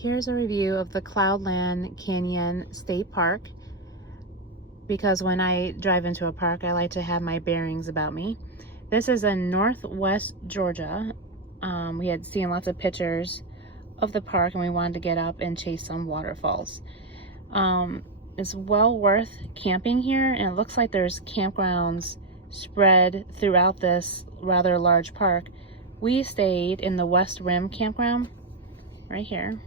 Here's a review of the Cloudland Canyon State Park, because when I drive into a park, I like to have my bearings about me. This is in northwest Georgia. We had seen lots of pictures of the park and we wanted to get up and chase some waterfalls. It's well worth camping here, and it looks like there's campgrounds spread throughout this rather large park. We stayed in the West Rim campground right here.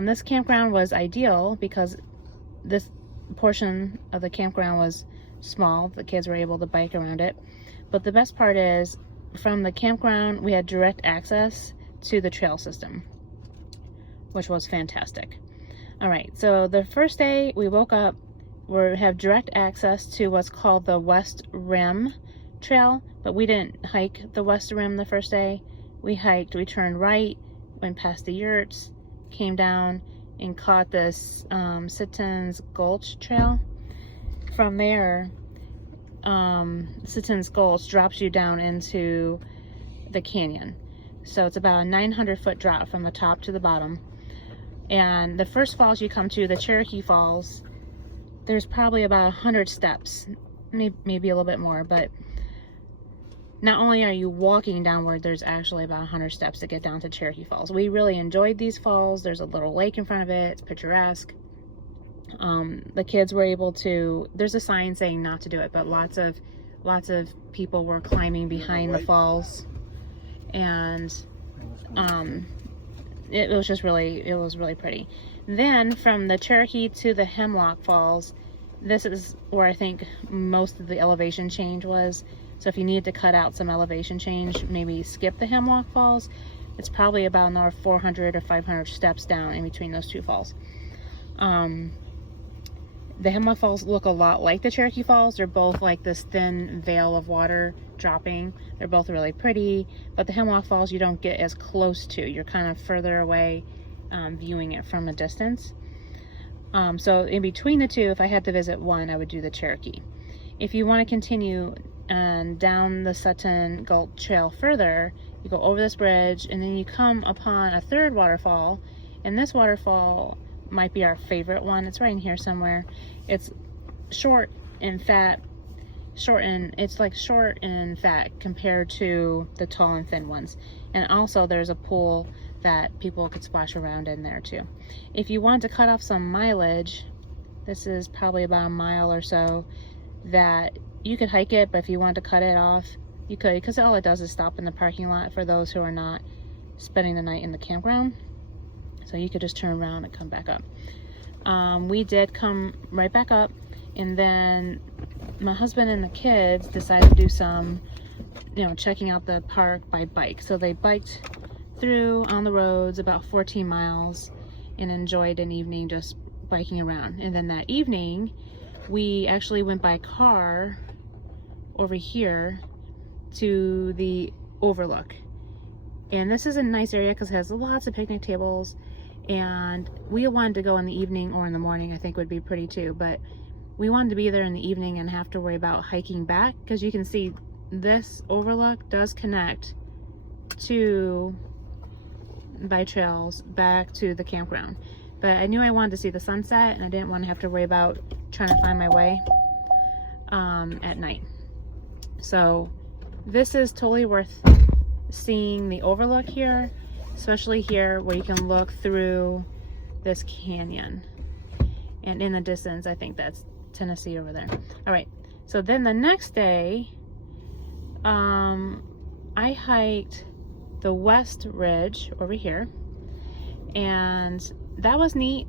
This campground was ideal because this portion of the campground was small. The kids were able to bike around it. But the best part is, from the campground, we had direct access to the trail system, which was fantastic. All right, so the first day we woke up, we have direct access to what's called the West Rim Trail, but we didn't hike the West Rim the first day. We turned right, went past the yurts, came down and caught this Sitton's Gulch Trail. From there, Sitton's Gulch drops you down into the canyon. So it's about a 900-foot drop from the top to the bottom. And the first falls you come to, the Cherokee Falls, there's probably about 100 steps, maybe a little bit more, but not only are you walking downward, there's actually about 100 steps to get down to Cherokee Falls. We really enjoyed these falls. There's a little lake in front of it. It's picturesque. The kids were able to, there's a sign saying not to do it, but lots of people were climbing behind the falls, and it was really pretty. Then from the Cherokee to the Hemlock Falls, this is where I think most of the elevation change was. So if you need to cut out some elevation change, maybe skip the Hemlock Falls. It's probably about another 400 or 500 steps down in between those two falls. The Hemlock Falls look a lot like the Cherokee Falls. They're both like this thin veil of water dropping. They're both really pretty, but the Hemlock Falls you don't get as close to. You're kind of further away, viewing it from a distance. So in between the two, if I had to visit one, I would do the Cherokee. If you want to continue and down the Sutton Gulch Trail further, you go over this bridge and then you come upon a third waterfall, and this waterfall might be our favorite one. It's right in here somewhere. It's short and fat, it's like short and fat compared to the tall and thin ones. And also there's a pool that people could splash around in there too. If you want to cut off some mileage, this is probably about a mile or so, that you could hike it, but if you want to cut it off, you could, because all it does is stop in the parking lot for those who are not spending the night in the campground. So you could just turn around and come back up. We did come right back up, and then my husband and the kids decided to do some, checking out the park by bike. So they biked through on the roads about 14 miles and enjoyed an evening just biking around. And then that evening, we actually went by car over here to the overlook. And this is a nice area because it has lots of picnic tables, and we wanted to go in the evening or in the morning. I think would be pretty too, but we wanted to be there in the evening and have to worry about hiking back, because you can see this overlook does connect to by trails back to the campground. But I knew I wanted to see the sunset, and I didn't want to have to worry about trying to find my way at night. So this is totally worth seeing the overlook here, especially here where you can look through this canyon. And in the distance, I think that's Tennessee over there. All right, so then the next day, I hiked the West Ridge over here, and that was neat.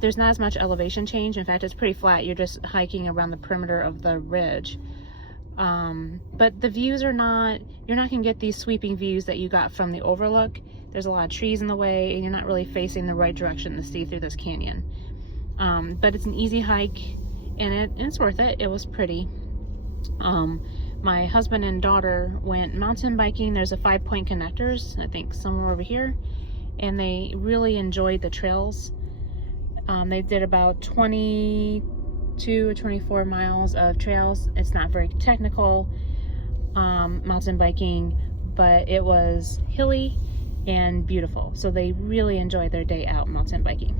There's not as much elevation change. In fact, it's pretty flat. You're just hiking around the perimeter of the ridge. But the views are not, you're not gonna get these sweeping views that you got from the overlook. There's a lot of trees in the way, and you're not really facing the right direction to see through this canyon. But it's an easy hike, and it's worth it. It was pretty. My husband and daughter went mountain biking. There's a 5-point connectors, I think somewhere over here, and they really enjoyed the trails. They did about 22 or 24 miles of trails. It's not very technical mountain biking, but it was hilly and beautiful. So they really enjoy their day out mountain biking.